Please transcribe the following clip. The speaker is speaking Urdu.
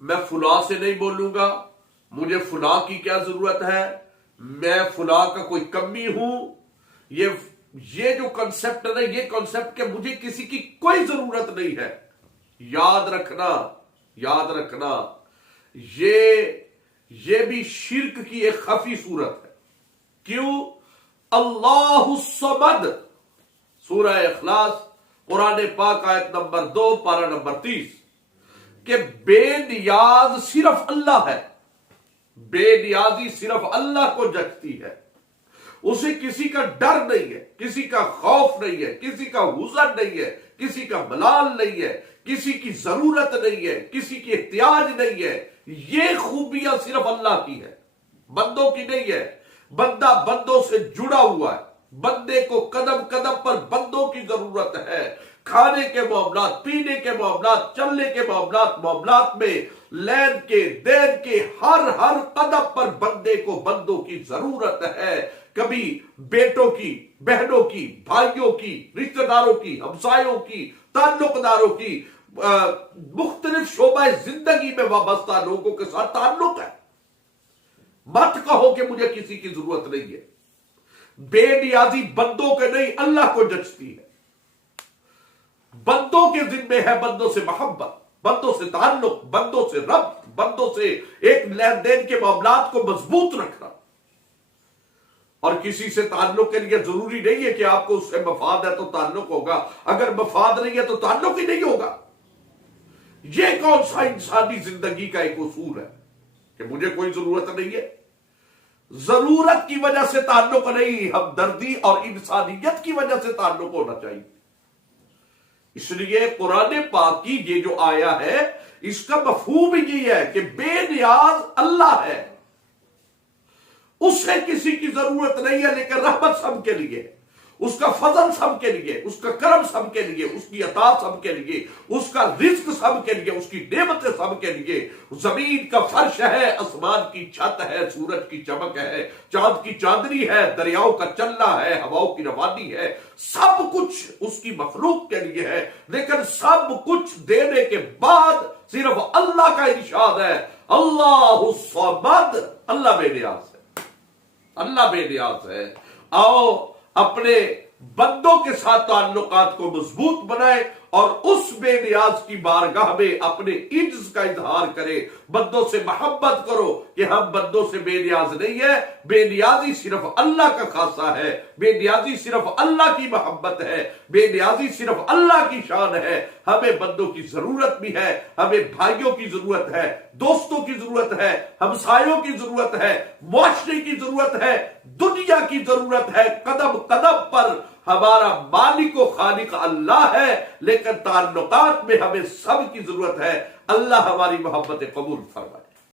میں فلاں سے نہیں بولوں گا، مجھے فلاں کی کیا ضرورت ہے، میں فلاں کا کوئی کمی ہوں، یہ جو کنسپٹ ہے نا، یہ کنسپٹ کہ مجھے کسی کی کوئی ضرورت نہیں ہے، یاد رکھنا یہ بھی شرک کی ایک خفی صورت ہے۔ کیوں؟ اللہ الصمد، سورہ اخلاص قرآن پاک آیت نمبر 2 پارہ نمبر 30، کہ بے نیاز صرف اللہ ہے، بے نیازی صرف اللہ کو جچتی ہے، اسے کسی کا ڈر نہیں ہے، کسی کا خوف نہیں ہے، کسی کا حزن نہیں ہے، کسی کا ملال نہیں ہے، کسی کی ضرورت نہیں ہے، کسی کی احتیاج نہیں ہے۔ یہ خوبیاں صرف اللہ کی ہے، بندوں کی نہیں ہے۔ بندہ بندوں سے جڑا ہوا ہے، بندے کو قدم قدم پر بندوں کی ضرورت ہے، کھانے کے معاملات، پینے کے معاملات، چلنے کے معاملات میں، لین کے دین کے ہر قدم پر بندے کو بندوں کی ضرورت ہے۔ کبھی بیٹوں کی، بہنوں کی، بھائیوں کی، رشتہ داروں کی، ہمسایوں کی، تعلق داروں کی، مختلف شعبہ زندگی میں وابستہ لوگوں کے ساتھ تعلق ہے۔ مت کہو کہ مجھے کسی کی ضرورت نہیں ہے۔ بے نیازی بندوں کے نہیں، اللہ کو جچتی ہے۔ بندوں کے ذمے ہے بندوں سے محبت، بندوں سے تعلق، بندوں سے ربط، بندوں سے ایک لین دین کے معاملات کو مضبوط رکھنا۔ اور کسی سے تعلق کے لیے ضروری نہیں ہے کہ آپ کو اس سے مفاد ہے تو تعلق ہوگا، اگر مفاد نہیں ہے تو تعلق ہی نہیں ہوگا۔ یہ کون سا انسانی زندگی کا ایک اصول ہے کہ مجھے کوئی ضرورت نہیں ہے؟ ضرورت کی وجہ سے تعلق نہیں، ہمدردی اور انسانیت کی وجہ سے تعلق ہونا چاہیے۔ اس لیے قرآن پاک کی یہ جو آیا ہے، اس کا مفہوم یہ ہے کہ بے نیاز اللہ ہے، اس سے کسی کی ضرورت نہیں ہے، لیکن رحمت سب کے لیے، اس کا فضل سب کے لیے، اس کا کرم سب کے لیے، اس کی عطا سب کے لیے، اس کا رزق سب کے لیے، اس کی نعمتیں سب کے لیے۔ زمین کا فرش ہے، آسمان کی چھت ہے، سورج کی چمک ہے، چاند کی چاندنی ہے، دریاؤں کا چلنا ہے، ہواؤں کی روانی ہے، سب کچھ اس کی مخلوق کے لیے ہے۔ لیکن سب کچھ دینے کے بعد صرف اللہ کا ارشاد ہے، اللہ الصمد، اللہ بے نیاز ہے، اللہ بے نیاز ہے۔ آؤ اپنے بندوں کے ساتھ تعلقات کو مضبوط بنائے اور اس بے نیاز کی بارگاہ میں اپنے عجز کا اظہار کرے، بندوں سے محبت کرو کہ ہم بندوں سے بے نیاز نہیں ہے، بے نیازی صرف اللہ کا خاصہ ہے، بے نیازی صرف اللہ کی محبت ہے، بے نیازی صرف اللہ کی شان ہے۔ ہمیں بندوں کی ضرورت بھی ہے، ہمیں بھائیوں کی ضرورت ہے، دوستوں کی ضرورت ہے، ہمسایوں کی ضرورت ہے، معاشرے کی ضرورت ہے، دنیا کی ضرورت ہے۔ قدم قدم پر ہمارا مالک و خالق اللہ ہے، لیکن تعلقات میں ہمیں سب کی ضرورت ہے۔ اللہ ہماری محبت قبول فرمائے۔